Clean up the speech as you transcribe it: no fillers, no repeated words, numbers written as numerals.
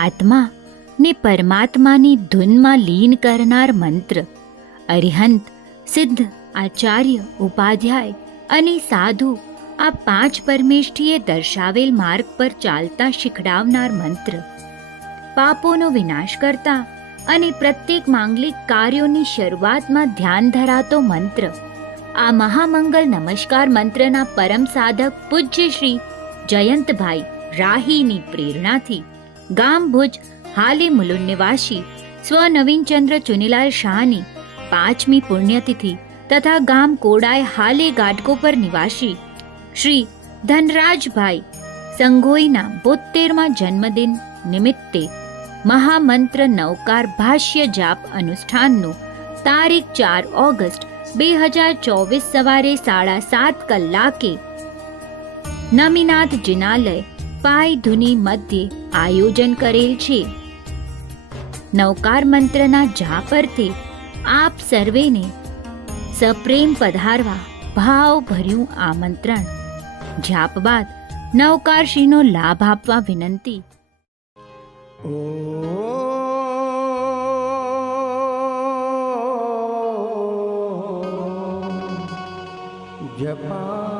આત્મા ને પરમાત્માની ધૂનમાં લીન કરનાર મંત્ર અરિહંત, સિદ્ધ, આચાર્ય, ઉપાધ્યાય અને સાધુ આ 5 પરમેષ્ઠીએ દર્શાવેલ માર્ગ પર ચાલતા શીખડાવનાર મંત્ર, પાપોનો વિનાશ કરતા અને પ્રત્યેક માંગલિક કાર્યોની શરૂઆતમાં ધ્યાન ધરાતો મંત્ર, આ મહામંગલ નમસ્કાર મંત્રના પરમ સાધક પૂજ્ય શ્રી જયંતભાઈ રાહીની પ્રેરણાથી ગામ ભુજ હાલે મુલુંડ નિવાસી સ્વ નવીનચંદ્ર ચુનીલાલ શાહની 5મી પુણ્યતિથિ તથા ગામ કોડાય હાલે ગાઢકોપર નિવાસી શ્રી ધનરાજભાઈ સંઘોઈના 72મા જન્મદિન નિમિત્તે મહામંત્ર નવકાર ભાષ્ય જાપ અનુષ્ઠાનનું તારીખ 4 ઓગસ્ટ 2024 સવારે 7:30 કલાકે નમીનાથ જિનાલય પાય ધુની મધ્યે આયોજન કરેલ છે. નવકાર મંત્રના જાપ અર્થે આપ સર્વેને સપ્રેમ પધારવા ભાવભર્યું આમંત્રણ. જાપ બાદ નવકારશ્રીનો લાભ આપવા વિનંતી. જપા